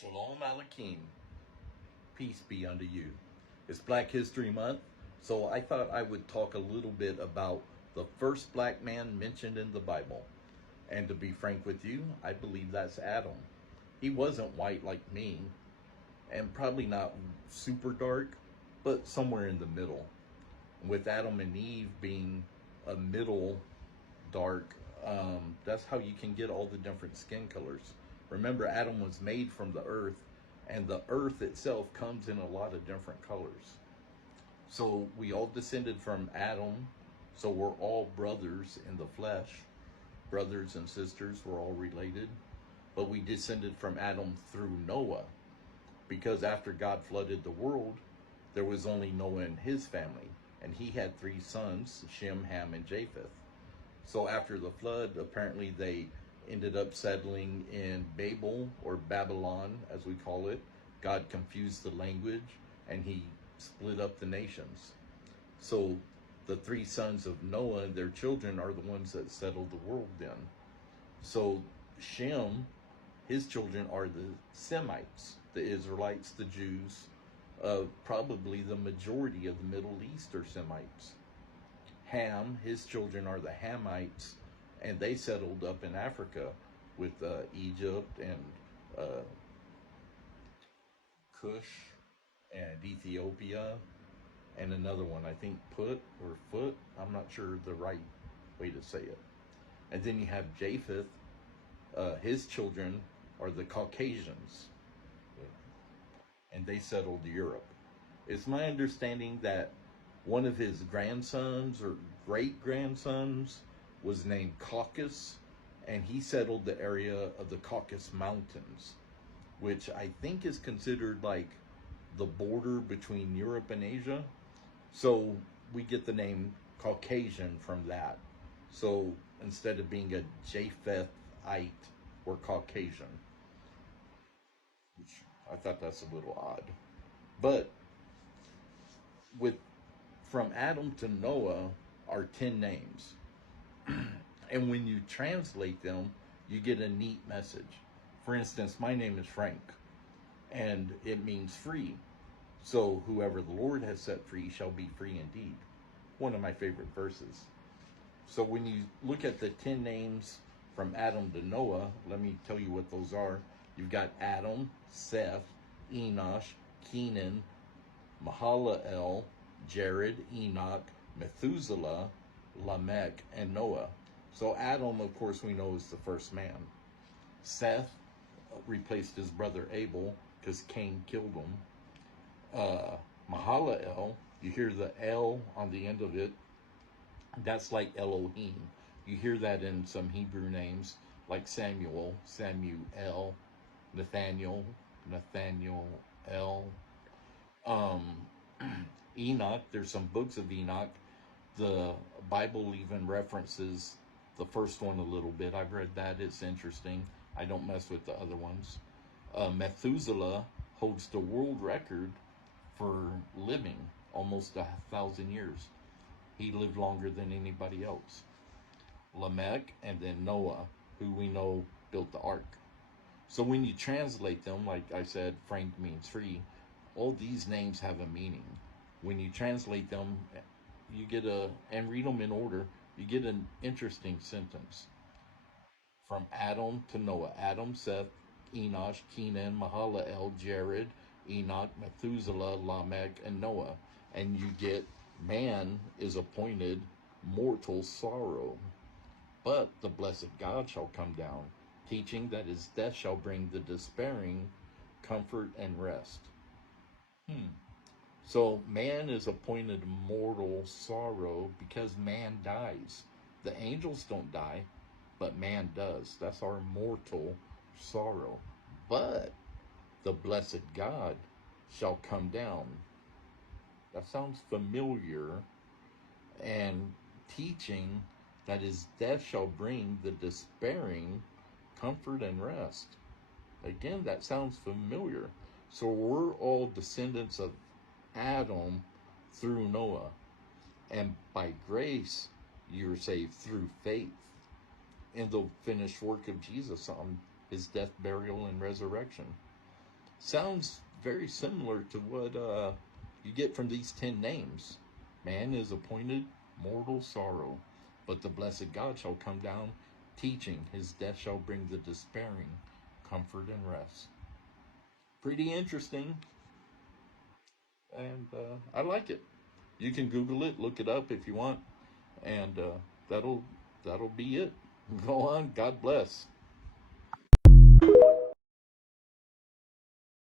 Shalom Aleichem. Peace be unto you. It's Black History Month, so I thought I would talk a little bit about the first black man mentioned in the Bible. And to be frank with you, I believe that's Adam. He wasn't white like me, and probably not super dark, but somewhere in the middle. With Adam and Eve being a middle dark, that's how you can get all the different skin colors. Remember, Adam was made from the earth, and the earth itself comes in a lot of different colors. So we all descended from Adam, so we're all brothers in the flesh. Brothers and sisters, we're all related. But we descended from Adam through Noah, because after God flooded the world, there was only Noah and his family, and he had 3 sons, Shem, Ham, and Japheth. So after the flood, apparently they ended up settling in Babel, or Babylon as we call it. God confused the language and he split up the nations. So the 3 sons of Noah and their children are the ones that settled the world then. So Shem, his children are the Semites, the Israelites, the Jews. Probably the majority of the Middle East are Semites. Ham, his children are the Hamites, and they settled up in Africa with Egypt and Cush and Ethiopia and another one, I think Put or Foot. I'm not sure the right way to say it. And then you have Japheth. His children are the Caucasians, and they settled Europe. It's my understanding that one of his grandsons or great-grandsons was named Caucasus, and he settled the area of the Caucasus Mountains, which I think is considered like the border between Europe and Asia. So we get the name Caucasian from that. So instead of being a Japhethite, we're Caucasian, which I thought that's a little odd. But with from Adam to Noah are 10 names. And when you translate them, you get a neat message. For instance, my name is Frank, and it means free. So whoever the Lord has set free shall be free indeed. One of my favorite verses. So when you look at the 10 names from Adam to Noah, let me tell you what those are. You've got Adam, Seth, Enosh, Kenan, Mahalalel, Jared, Enoch, Methuselah, Lamech, and Noah. So Adam, of course, we know is the first man. Seth replaced his brother Abel because Cain killed him. Mahalalel, you hear the L on the end of it. That's like Elohim. You hear that in some Hebrew names like Samuel, Samuel, Nathaniel, Nathaniel. Enoch, there's some books of Enoch. The Bible even references the first one a little bit. I've read that. It's interesting. I don't mess with the other ones. Methuselah holds the world record for living almost 1,000 years. He lived longer than anybody else. Lamech, and then Noah, who we know built the ark. So when you translate them, like I said, Frank means free. All these names have a meaning. When you translate them, you get and read them in order, you get an interesting sentence. From Adam to Noah: Adam, Seth, Enosh, Kenan, Mahalalel, Jared, Enoch, Methuselah, Lamech, and Noah. And you get man is appointed mortal sorrow. But the blessed God shall come down, teaching that his death shall bring the despairing comfort and rest. So man is appointed mortal sorrow because man dies. The angels don't die, but man does. That's our mortal sorrow. But the blessed God shall come down. That sounds familiar. And teaching that his death shall bring the despairing comfort and rest. Again, that sounds familiar. So we're all descendants of Adam through Noah. And by grace, you're saved through faith in the finished work of Jesus on his death, burial, and resurrection. Sounds very similar to what you get from these 10 names. Man is appointed mortal sorrow, but the blessed God shall come down, teaching. His death shall bring the despairing comfort and rest. Pretty interesting, and I like it. You can Google it, look it up if you want, and that'll be it. Go on. God bless.